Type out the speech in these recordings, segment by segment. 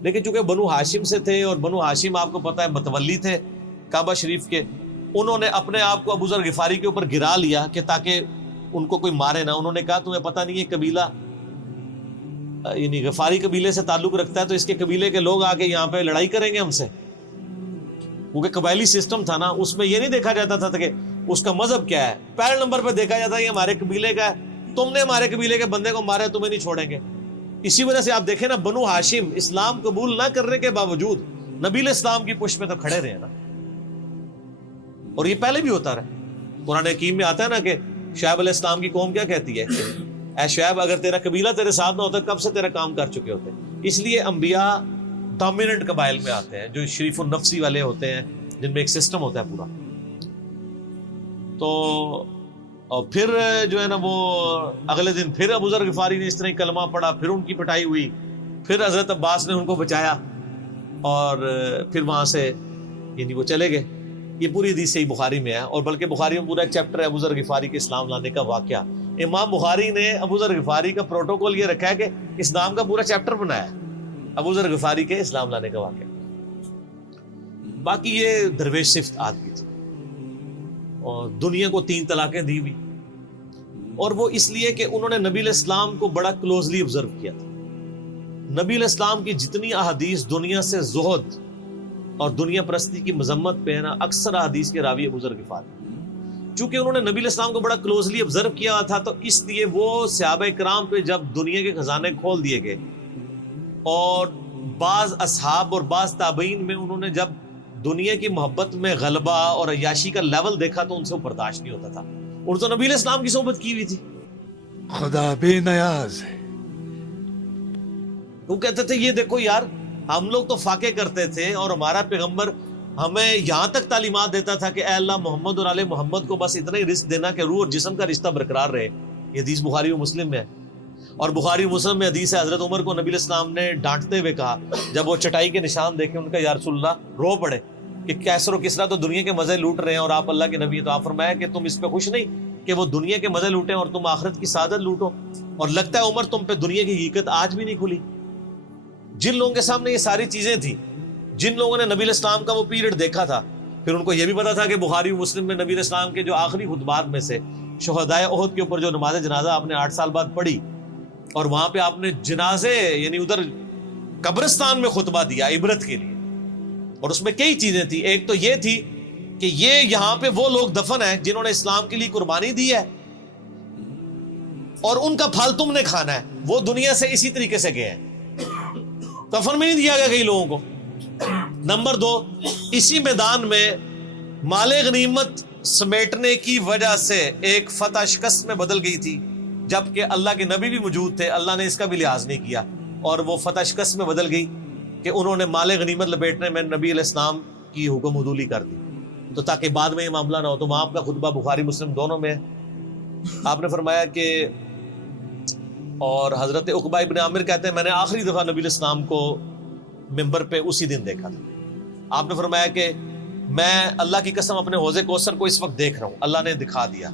لیکن چونکہ بنو ہاشم سے تھے اور بنو ہاشم آپ کو پتہ ہے متولی تھے کعبہ شریف کے، انہوں نے اپنے آپ کو ابو ذر غفاری کے اوپر گرا لیا کہ تاکہ ان کو کوئی مارے نہ. انہوں نے کہا تمہیں پتہ نہیں ہے قبیلہ یعنی غفاری قبیلے سے تعلق رکھتا ہے تو اس کے قبیلے کے لوگ آ کے یہاں پہ لڑائی کریں گے ہم سے. کیونکہ قبائلی سسٹم تھا نا، اس میں یہ نہیں دیکھا جاتا تھا کہ اس کا مذہب کیا ہے، پہلے نمبر پہ دیکھا جاتا ہے یہ ہمارے قبیلے کا ہے، تم نے ہمارے قبیلے کے بندے کو مارا ہے تمہیں نہیں چھوڑیں گے. اسی وجہ سے آپ دیکھیں نا بنو ہاشم اسلام قبول نہ کرنے کے باوجود نبی علیہ السلام کی پشت میں تو کھڑے رہے نا، اور یہ پہلے بھی ہوتا رہا. قرآن حکیم میں آتا ہے نا کہ شعیب علیہ السلام کی قوم کیا کہتی ہے کہ اے شعیب اگر تیرا قبیلہ تیرے ساتھ نہ ہوتا کب سے تیرا کام کر چکے ہوتے. اس لیے انبیاء ڈومیننٹ قبائل میں آتے ہیں جو شریف النفسی والے ہوتے ہیں، جن میں ایک سسٹم ہوتا ہے پورا. تو اور پھر جو ہے نا وہ اگلے دن پھر ابو ذر غفاری نے اس طرح کلمہ پڑھا، پھر ان کی پٹائی ہوئی، پھر حضرت عباس نے ان کو بچایا اور پھر وہاں سے یعنی وہ چلے گئے. یہ پوری حدیث صحیح بخاری میں ہے، اور بلکہ بخاری میں پورا ایک چیپٹر ہے ابو ذر غفاری کے اسلام لانے کا واقعہ. امام بخاری نے ابو ذر غفاری کا پروٹوکول یہ رکھا ہے کہ اسلام کا پورا چیپٹر بنایا ہے ابو ذر غفاری کے اسلام لانے کا واقعہ. باقی یہ درویش صفت آدمی تھی اور دنیا کو 3 طلاقیں دی ہوئی، اور وہ اس لیے کہ انہوں نے نبی علیہ السلام کو بڑا کلوزلی آبزرو کیا تھا. نبی علیہ السلام کی جتنی احادیث دنیا سے زہد اور دنیا پرستی کی مذمت پہ ہے نا، اکثر احادیث کے راوی ابو ذر غفاری. چونکہ انہوں نے نبی علیہ السلام کو بڑا کلوزلی آبزرو کیا تھا تو اس لیے وہ صحابہ کرام پہ جب دنیا کے خزانے کھول دیے گئے، اور بعض اصحاب اور بعض تابعین میں انہوں نے جب دنیا کی محبت میں غلبہ اور عیاشی کا لیول دیکھا تو ان سے وہ برداشت نہیں ہوتا تھا. اور تو نبی علیہ السلام کی صحبت کی ہوئی تھی. خدا بے نیاز ہے. وہ کہتے تھے یہ دیکھو یار ہم لوگ تو فاقے کرتے تھے اور ہمارا پیغمبر ہمیں یہاں تک تعلیمات دیتا تھا کہ اے اللہ محمد اور آل محمد کو بس اتنا ہی رزق دینا کہ روح اور جسم کا رشتہ برقرار رہے. یہ حدیث بخاری و مسلم میں ہے، اور بخاری و مسلم میں حدیث ہے حضرت عمر کو نبی علیہ السلام نے ڈانٹتے ہوئے کہا جب وہ چٹائی کے نشان دیکھے، ان کا یا رسول اللہ رو پڑے کہ کیسر و کسرا تو دنیا کے مزے لوٹ رہے ہیں اور آپ اللہ کے نبی. تو آپ فرمایا کہ تم اس پہ خوش نہیں کہ وہ دنیا کے مزے لوٹیں اور تم آخرت کی سعادت لوٹو. اور لگتا ہے عمر تم پہ دنیا کی حقیقت آج بھی نہیں کھلی. جن لوگوں کے سامنے یہ ساری چیزیں تھیں، جن لوگوں نے نبی علیہ السلام کا وہ پیریڈ دیکھا تھا، پھر ان کو یہ بھی پتا تھا کہ بخاری و مسلم میں نبی علیہ السلام کے جو آخری خطبات میں سے شہدائے احد کے اوپر جو نماز جنازہ آپ نے 8 سال بعد پڑھی، اور وہاں پہ آپ نے جنازے یعنی ادھر قبرستان میں خطبہ دیا عبرت کے لیے، اور اس میں کئی چیزیں تھیں. ایک تو یہ تھی کہ یہ یہاں پہ وہ لوگ دفن ہیں جنہوں نے اسلام کے لیے قربانی دی ہے اور ان کا پھل تم نے کھانا ہے. وہ دنیا سے اسی طریقے سے گئے ہیں، کفن میں نہیں دیا گیا کئی لوگوں کو. نمبر 2، اسی میدان میں مال غنیمت سمیٹنے کی وجہ سے ایک فتح شکست میں بدل گئی تھی، جبکہ اللہ کے نبی بھی موجود تھے. اللہ نے اس کا بھی لحاظ نہیں کیا اور وہ فتح شکست میں بدل گئی کہ انہوں نے مال غنیمت لپیٹنے میں نبی علیہ السلام کی حکم عدولی کر دی، تو تاکہ بعد میں یہ معاملہ نہ ہو. تو وہاں آپ کا خطبہ بخاری مسلم دونوں میں ہے. آپ نے فرمایا کہ اور حضرت عقبہ ابن عامر کہتے ہیں میں نے آخری دفعہ نبی علیہ السلام کو ممبر پہ اسی دن دیکھا تھا. آپ نے فرمایا کہ میں اللہ کی قسم اپنے حوض کوثر کو اس وقت دیکھ رہا ہوں، اللہ نے دکھا دیا.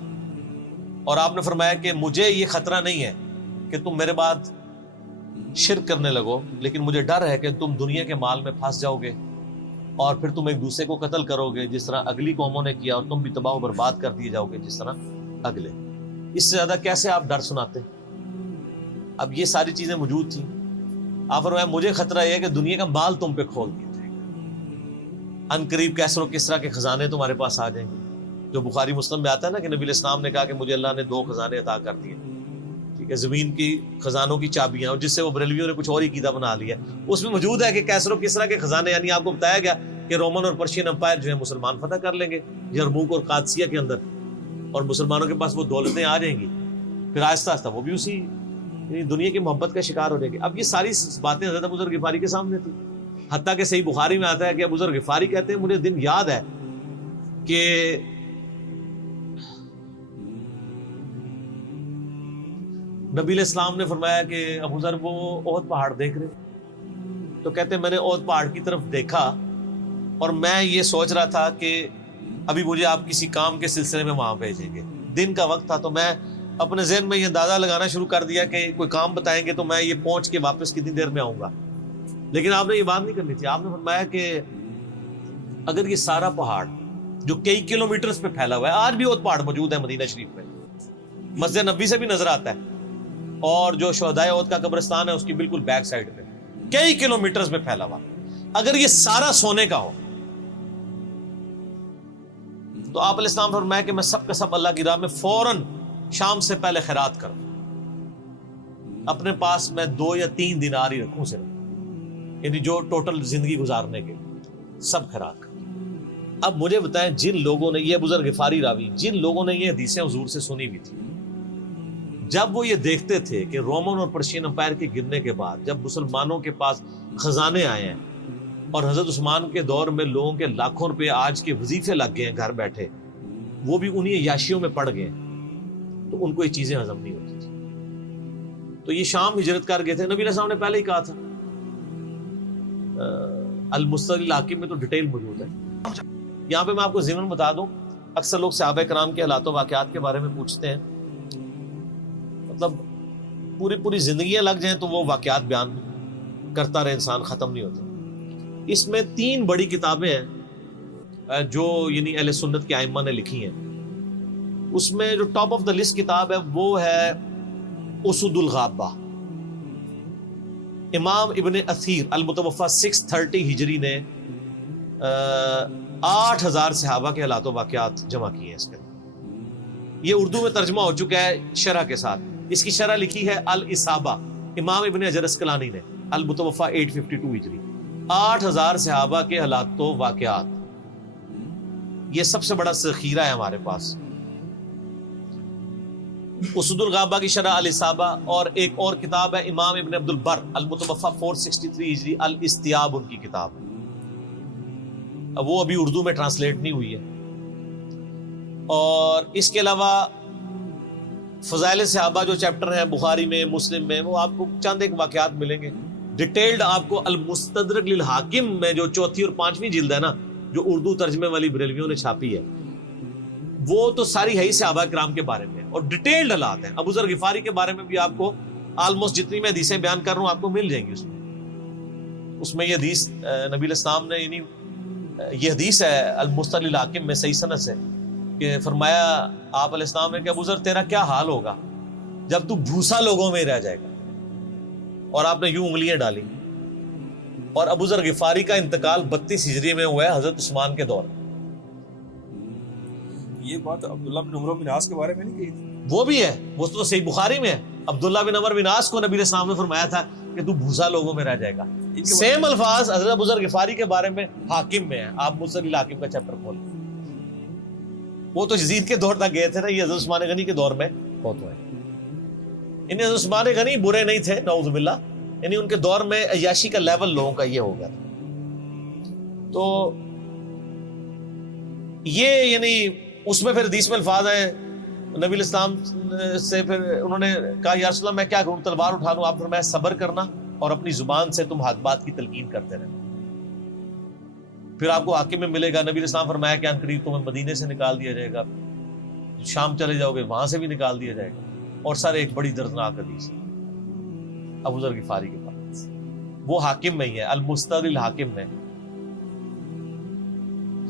اور آپ نے فرمایا کہ مجھے یہ خطرہ نہیں ہے کہ تم میرے بعد شرک کرنے لگو، لیکن مجھے ڈر ہے کہ تم دنیا کے مال میں پھنس جاؤ گے اور پھر تم ایک دوسرے کو قتل کرو گے جس طرح اگلی قوموں نے کیا، اور تم بھی تباہ و برباد کر دیے جاؤ گے جس طرح اگلے. اس سے زیادہ کیسے آپ ڈر سناتے؟ اب یہ ساری چیزیں موجود تھیں. آپ فرمایا مجھے خطرہ یہ ہے کہ دنیا کا مال تم پہ کھول دیا جائے گا، ان قریب کیسر و کسرا کے خزانے تمہارے پاس آ جائیں گے. جو بخاری مسلم میں آتا ہے نا کہ نبی علیہ السلام نے کہا کہ مجھے اللہ نے 2 خزانے عطا کر دیے، ٹھیک ہے، زمین کی خزانوں کی چابیاں، اور جس سے وہ بریلویوں نے کچھ اور ہی قیدا بنا لیا. اس میں موجود ہے کہ کیسر و کسرا کے خزانے، یعنی آپ کو بتایا گیا کہ رومن اور پرشین امپائر جو ہے مسلمان فتح کر لیں گے یرموک اور قادسیہ کے اندر، اور مسلمانوں کے پاس وہ دولتیں آ جائیں گی. پھر آہستہ آہستہ وہ بھی اسی دنیا کی محبت کا شکار ہو جائے گی. اب یہ ساری باتیں حضرت ابو ذر غفاری کے سامنے تھی. حتیٰ کہ صحیح بخاری میں آتا ہے کہ ابو ذر غفاری کہتے ہیں مجھے دن یاد ہے کہ نبی علیہ السلام نے فرمایا کہ ابو ذر وہ احد پہاڑ دیکھ رہے، تو کہتے ہیں میں نے احد پہاڑ کی طرف دیکھا اور میں یہ سوچ رہا تھا کہ ابھی مجھے آپ کسی کام کے سلسلے میں وہاں بھیجیں گے. دن کا وقت تھا، تو میں اپنے ذہن میں یہ اندازہ لگانا شروع کر دیا کہ کوئی کام بتائیں گے تو میں یہ پہنچ کے واپس کتنی دیر میں آؤں گا. لیکن آپ نے یہ بات نہیں کرنی تھی. آپ نے فرمایا کہ اگر یہ سارا پہاڑ جو کئی کلومیٹرز پہ پھیلا ہوا ہے, آج بھی وہ پہاڑ موجود ہے مدینہ شریف میں, مسجد نبوی سے بھی نظر آتا ہے, اور جو شہدائے احد کا قبرستان ہے اس کی بالکل بیک سائڈ پہ کئی کلومیٹرز پہ پھیلا ہوا, اگر یہ سارا سونے کا ہو تو آپ علیہ السلام فرمایا کہ میں سب کا سب اللہ کی راہ میں فوراً شام سے پہلے خیرات کروں, اپنے پاس میں 2 یا 3 دینار ہی رکھوں صرف, یعنی جو ٹوٹل زندگی گزارنے کے سب خیرات کروں. اب مجھے بتائیں, جن لوگوں نے, یہ بزرگ غفاری راوی, جن لوگوں نے یہ حدیثیں حضور سے سنی ہوئی تھی, جب وہ یہ دیکھتے تھے کہ رومن اور پرشین امپائر کے گرنے کے بعد جب مسلمانوں کے پاس خزانے آئے ہیں اور حضرت عثمان کے دور میں لوگوں کے لاکھوں روپے آج کے وظیفے لگ گئے ہیں گھر بیٹھے, وہ بھی انہی عیاشیوں میں پڑ گئے, تو ان کو یہ چیزیں ہضم نہیں ہوتی تھی. تو یہ شام ہجرت کر گئے تھے. نبی علیہ السلام نے پہلے ہی کہا تھا, المستدرک الحاکم میں تو ڈیٹیل موجود ہے. یہاں پہ میں آپ کو ضمن بتا دوں, اکثر لوگ صحابہ کرام کے حالات و واقعات کے بارے میں پوچھتے ہیں, مطلب پوری زندگیاں لگ جائیں تو وہ واقعات بیان کرتا رہے انسان, ختم نہیں ہوتے. اس میں 3 بڑی کتابیں ہیں جو یعنی اہل سنت کے ائمہ نے لکھی ہیں. اس میں جو ٹاپ آف دا لسٹ کتاب ہے وہ ہے اسد الغابہ. امام ابن اثیر المتوفا 630 ہجری نے 8000 صحابہ کے حالات و واقعات جمع کیے ہیں اس کے. یہ اردو میں ترجمہ ہو چکا ہے شرح کے ساتھ. اس کی شرح لکھی ہے الاصابہ امام ابن حجر اسقلانی نے, المتوفا 852 ہجری. 8000 صحابہ کے حالات و واقعات, یہ سب سے بڑا ذخیرہ ہے ہمارے پاس. اسد الغابہ کی شرح الاصابہ, اور ایک اور کتاب ہے امام ابن عبد البر المتوفا 463 ہجری الاستیاب, ان کی کتاب. اب وہ ابھی اردو میں ٹرانسلیٹ نہیں ہوئی ہے. اور اس کے علاوہ فضائل صحابہ جو چیپٹر ہیں بخاری میں, مسلم میں, وہ آپ کو چند ایک واقعات ملیں گے. ڈیٹیلڈ آپ کو المستدرک للحاکم میں جو 4تھی اور 5ویں جلد ہے نا, جو اردو ترجمے والی بریلویوں نے چھاپی ہے, وہ تو ساری ہے ہی صحابہ کرام کے بارے میں, اور ڈیٹیلڈ حالات ہیں. ابو ذر غفاری کے بارے میں بھی آپ کو آلموسٹ جتنی میں حدیثیں بیان کر رہا ہوں آپ کو مل جائیں گی. اس میں یہ حدیث نبی علیہ السلام نے, یعنی یہ حدیث ہے المستدرک للحاکم میں صحیح سند سے, کہ فرمایا آپ علیہ السلام نے کہ ابو ذر تیرا کیا حال ہوگا جب تو بھوسا لوگوں میں رہ جائے گا. اور آپ نے یوں انگلیاں ڈالی. اور ابو ذر غفاری کا انتقال 32 ہجری میں ہوا ہے حضرت عثمان کے دور. یہ بات عبداللہ بن عمر بن عاص کے بارے میں نہیں کہی تھی؟ وہ بھی ہے, وہ تو صحیح بخاری میں ہے. عبداللہ بن عمر بن عاص کو نبی علیہ السلام نے فرمایا تھا کہ تو بھوسا لوگوں میں رہ جائے گا. سیم الفاظ حضرت ابو ذر غفاری کے بارے میں حاکم میں ہے. آپ مستدرک الحاکم کا چیپٹر کھولیں. وہ تو یزید کے دور تک گئے تھے نا, یہ حضرت عثمان غنی کے دور میں بہت ہوئے. انہیں حضرت عثمان غنی برے نہیں تھے نعوذ باللہ, یعنی ان کے دور میں عیاشی کا لیول لوگوں کا یہ ہو گیا تھا. تو یہ یعنی اس میں پھر حدیث میں الفاظ ہیں نبی علیہ السلام سے, پھر انہوں نے کہا یا رسول اللہ میں کیا کروں, تلوار اٹھا لوں؟ آپ فرمایا صبر کرنا اور اپنی زبان سے تم حق بات کی تلقین کرتے رہنا, پھر آپ کو حاکم میں ملے گا. نبی علیہ السلام فرمایا کہ ان قریب تمہیں مدینے سے نکال دیا جائے گا, شام چلے جاؤ گے وہاں سے بھی نکال دیا جائے گا. اور سر ایک بڑی دردناک حدیث ابو ذر غفاری کے پاس, وہ حاکم میں ہی ہے, المستدرک الحاکم میں.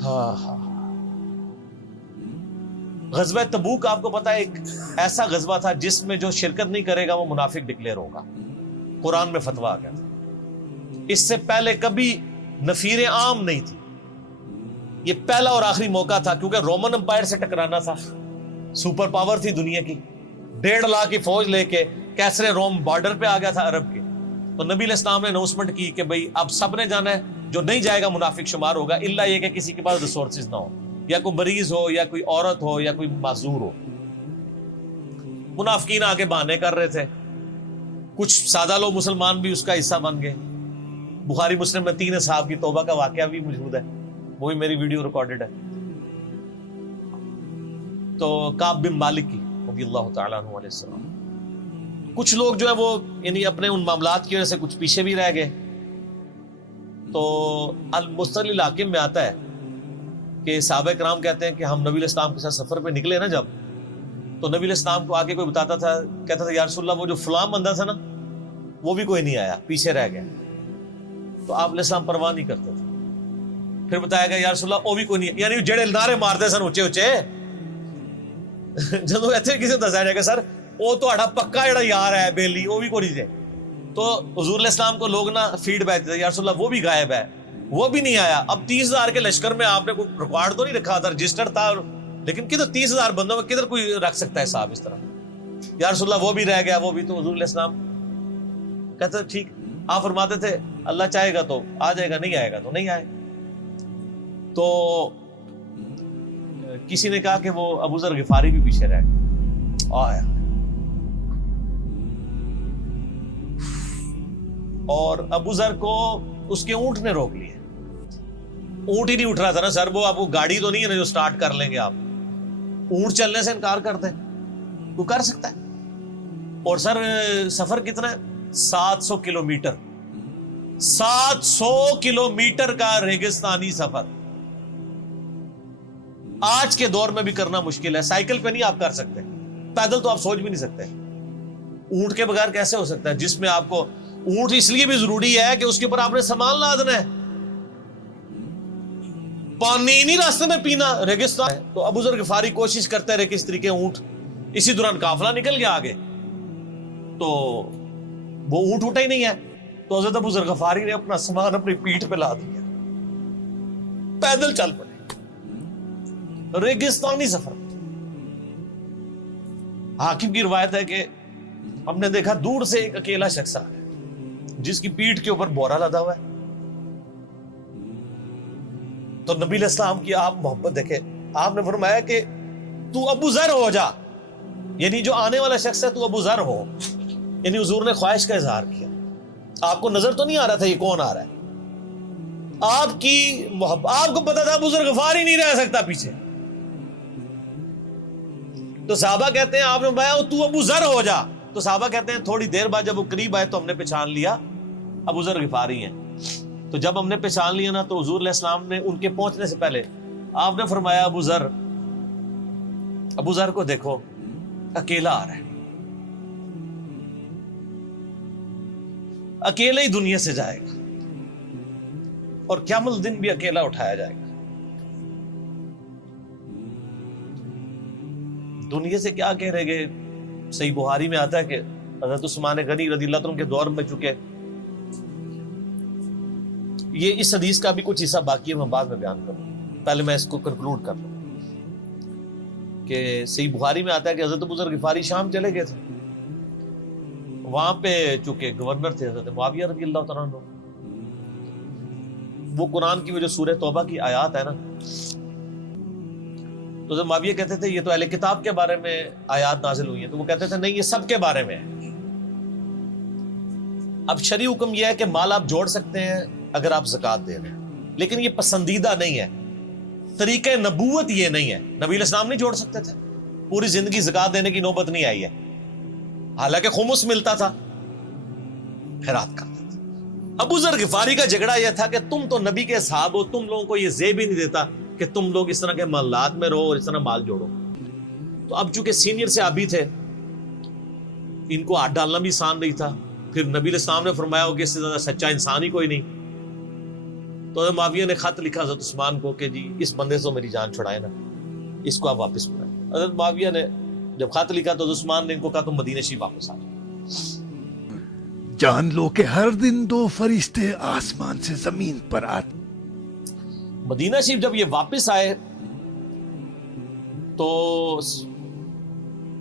ہاں غزوہ تبوک آپ کو پتا ہے ایک ایسا غزوہ تھا جس میں جو شرکت نہیں کرے گا وہ منافق ڈکلیئر ہوگا. قرآن میں فتویٰ آ گیا تھا. اس سے پہلے کبھی نفیر عام نہیں تھی, یہ پہلا اور آخری موقع تھا, کیونکہ رومن امپائر سے ٹکرانا تھا. سپر پاور تھی دنیا کی, 1.5 لاکھ کی فوج لے کے کیسرے روم بارڈر پہ آ گیا تھا عرب کے. تو نبی علیہ السلام نے اناؤنسمنٹ کی کہ بھئی اب سب نے جانا ہے, جو نہیں جائے گا منافق شمار ہوگا, الا یہ کہ کسی کے پاس ریسورسز نہ ہو, یا کوئی مریض ہو, یا کوئی عورت ہو, یا کوئی معذور ہو. منافقین آگے بہانے کر رہے تھے. کچھ سادہ لوگ مسلمان بھی اس کا حصہ بن گئے. بخاری مسلم میں 3 اصحاب کی توبہ کا واقعہ بھی موجود ہے, وہ بھی میری ویڈیو ریکارڈڈ ہے. تو کعب بن مالک کی رضی اللہ تعالیٰ عنہ علیہ السلام, کچھ لوگ جو ہے وہ یعنی اپنے ان معاملات کی وجہ سے کچھ پیچھے بھی رہ گئے. تو المستدرک الحاکم میں آتا ہے کہ صحابہ کرام کہتے ہیں کہ ہم نبی علیہ السلام کے ساتھ سفر پہ نکلے نا جب, تو نبی علیہ السلام کو آگے کوئی بتاتا تھا, کہتا تھا یا رسول اللہ وہ جو فلاں بندہ تھا نا وہ بھی کوئی نہیں آیا, پیچھے رہ گیا. تو آپ علیہ السلام پرواہ نہیں کرتے تھے. پھر بتایا گیا یا رسول اللہ وہ بھی کوئی نہیں, یعنی جڑے نعرے مارتے سن اچے اچے, جدو ایتھے کسی دسیا جائے گا سر وہ تہاڈا پکا جڑا یار ہے بیلی وہ بھی کوئی نہیں ہے. تو حضور علیہ السلام کو لوگ نا فیڈ بیک دیتے یا رسول اللہ وہ بھی غائب ہے, وہ بھی نہیں آیا. اب 30,000 کے لشکر میں آپ نے کوئی ریکارڈ تو نہیں رکھا تھا, رجسٹر تھا, لیکن کدھر 30,000 بندوں میں کدھر کوئی رکھ سکتا ہے صاحب اس طرح. یا رسول اللہ وہ بھی رہ گیا, وہ بھی. تو حضور علیہ السلام کہتے ٹھیک. آپ فرماتے تھے اللہ چاہے گا تو آ جائے گا, نہیں آئے گا تو نہیں آئے. تو کسی نے کہا کہ وہ ابو ذر غفاری بھی پیچھے رہ گیا, آیا. اور ابو ذر کو اس کے اونٹ نے روک لیا. اونٹ ہی نہیں اٹھ رہا تھا نا سر, وہ آپ کو گاڑی تو نہیں ہے نا جو سٹارٹ کر لیں گے آپ. اونٹ چلنے سے انکار کرتے ہیں, تو کر سکتا ہے. اور سر سفر کتنا ہے؟ 700 کلومیٹر. 700 کلومیٹر کا ریگستانی سفر آج کے دور میں بھی کرنا مشکل ہے. سائیکل پہ نہیں آپ کر سکتے, پیدل تو آپ سوچ بھی نہیں سکتے. اونٹ کے بغیر کیسے ہو سکتا ہے, جس میں آپ کو اونٹ اس لیے بھی ضروری ہے کہ اس کے اوپر آپ نے سامان لادنا ہے, پانی نہیں راستے میں پینا, ریگستان ہے. تو ابو ذر غفاری کوشش کرتے رہے کہ اس طریقے اونٹ. اسی دوران قافلہ نکل گیا آگے, تو وہ اونٹ اٹھا ہی نہیں ہے. تو حضرت ابو ذر غفاری نے اپنا سامان اپنی پیٹھ پہ لا دیا, پیدل چل پڑے ریگستانی سفر. حاکم کی روایت ہے کہ ہم نے دیکھا دور سے ایک اکیلا شخص آ ہے جس کی پیٹھ کے اوپر بورا لدا ہوا ہے. تو نبی علیہ السلام کی آپ محبت دیکھیں, آپ نے فرمایا کہ تو ابو ذر ہو جا, یعنی جو آنے والا شخص ہے تو ابو ذر ہو. یعنی حضور نے خواہش کا اظہار کیا. آپ کو نظر تو نہیں آ رہا تھا یہ کون آ رہا ہے, آپ کی محبت, آپ کو پتا تھا ابو ذر غفاری نہیں رہ سکتا پیچھے. تو صحابہ کہتے ہیں آپ نے فرمایا تو ابو ذر ہو جا. تو صحابہ کہتے ہیں تھوڑی دیر بعد جب وہ قریب آئے تو ہم نے پہچان لیا ابو ذر غفاری ہیں. تو جب ہم نے پہچان لیا نا تو حضور علیہ السلام نے ان کے پہنچنے سے پہلے آپ نے فرمایا ابو ذر کو دیکھو اکیلا آ رہا ہے, اکیلے ہی دنیا سے جائے گا اور قیامت دن بھی اکیلا اٹھایا جائے گا. دنیا سے کیا کہہ رہے گے. صحیح بخاری میں آتا ہے کہ حضرت عثمان غنی رضی اللہ عنہ کے دور میں چکے. یہ اس حدیث کا بھی کچھ حصہ باقی ہے, میں بعد میں بیان کروں, پہلے میں اس کو کنکلوڈ کر لوں. کہ صحیح بخاری میں آتا ہے کہ حضرت ابو ذر غفاری شام چلے گئے تھے. وہاں پہ چونکہ گورنر تھے حضرت معاویہ رضی اللہ تعالیٰ عنہ. وہ قرآن کی وہ جو سورہ توبہ کی آیات ہے نا, تو حضرت معاویہ کہتے تھے یہ تو اہل کتاب کے بارے میں آیات نازل ہوئی ہیں. تو وہ کہتے تھے نہیں, یہ سب کے بارے میں ہے. اب شرعی حکم یہ ہے کہ مال آپ جوڑ سکتے ہیں اگر آپ زکوٰۃ دے رہے ہیں, لیکن یہ پسندیدہ نہیں ہے. طریقہ نبوت یہ نہیں ہے. نبی علیہ السلام نہیں جوڑ سکتے تھے, پوری زندگی زکوٰۃ دینے کی نوبت نہیں آئی ہے, حالانکہ خمس ملتا تھا, خیرات کرتے تھے. ابو ذر غفاری کا جھگڑا یہ تھا کہ تم تو نبی کے اصحاب ہو, تم لوگوں کو یہ زیب ہی نہیں دیتا کہ تم لوگ اس طرح کے معاملات میں رہو اور اس طرح مال جوڑو. تو اب چونکہ سینئر سے ابھی تھے, ان کو ہاتھ ڈالنا بھی آسان نہیں تھا. پھر نبی علیہ السلام نے فرمایا ہو کہ اس سے زیادہ سچا انسان ہی کوئی نہیں. تو حضرت معاویہ نے خط لکھا حضرت عثمان کو کہ جی اس بندے سے میری جان چھڑائے نا, اس کو آپ واپس بلائیں. حضرت معاویہ نے جب خط لکھا تو حضرت عثمان نے ان کو کہا تم مدینہ شریف واپس آ جاؤ. جان لو کہ ہر دن 2 فرشتے آسمان سے زمین پر آتے. مدینہ شریف جب یہ واپس آئے تو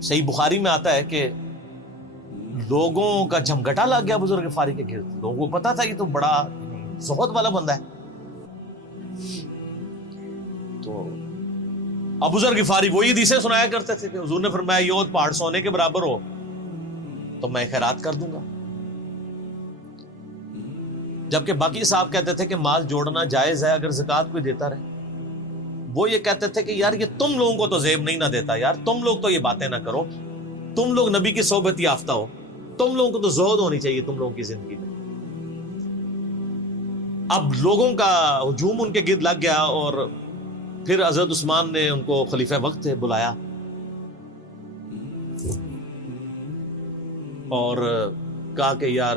صحیح بخاری میں آتا ہے کہ لوگوں کا جھمگٹا لگ گیا ابو ذر غفاری کے گرد. لوگوں کو پتا تھا یہ تو بڑا زہد والا بندہ ہے. تو ابو ذر غفاری وہی حدیثیں سنایا کرتے تھے کہ حضور نے فرمایا یہ پہاڑ سونے کے برابر ہو تو میں خیرات کر دوں گا. جبکہ باقی صاحب کہتے تھے کہ مال جوڑنا جائز ہے اگر زکوٰۃ کوئی دیتا رہے. وہ یہ کہتے تھے کہ یار یہ تم لوگوں کو تو زیب نہیں نہ دیتا, یار تم لوگ تو یہ باتیں نہ کرو, تم لوگ نبی کی صحبت یافتہ ہو, تم لوگوں کو تو زہد ہونی چاہیے تم لوگوں کی زندگی میں. اب لوگوں کا ہجوم ان کے گرد لگ گیا اور پھر حضرت عثمان نے ان کو خلیفہ وقت سے بلایا اور کہا کہ یار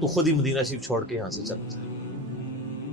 تو خود ہی مدینہ شریف چھوڑ کے یہاں سے چل جائے.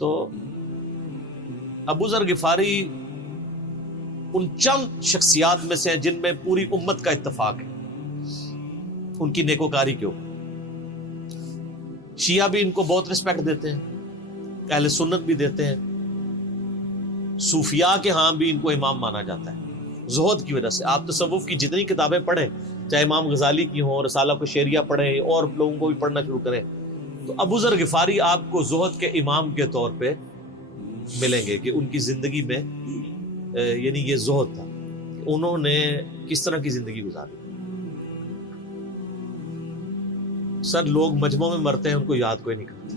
تو ابو ذر غفاری ان چند شخصیات میں سے ہیں جن میں پوری امت کا اتفاق ہے ان کی نیکوکاری کے اوپر. شیعہ بھی ان کو بہت رسپیکٹ دیتے ہیں, اہل سنت بھی دیتے ہیں, صوفیاء کے ہاں بھی ان کو امام مانا جاتا ہے زہد کی وجہ سے. آپ تصوف کی جتنی کتابیں پڑھیں, چاہے امام غزالی کی ہوں, رسالہ کو شیریہ پڑھیں, اور لوگوں کو بھی پڑھنا شروع کریں, تو ابو ذر غفاری آپ کو زہد کے امام کے طور پہ ملیں گے کہ ان کی زندگی میں یعنی یہ زہد تھا, انہوں نے کس طرح کی زندگی گزاری. سر لوگ مجمع میں مرتے ہیں, ان کو یاد کوئی نہیں کرتا,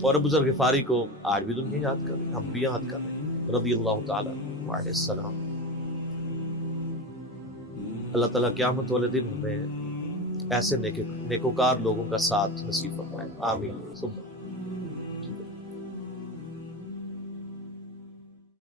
اور ابو ذر غفاری کو آج بھی دنیا یاد کر رہے ہیں, ہم بھی یاد کر رہے ہیں رضی اللہ تعالی علیہ السلام. اللہ تعالیٰ قیامت والے دن ہمیں ایسے نیکوکار لوگوں کا ساتھ نصیب فرمائے, آمین.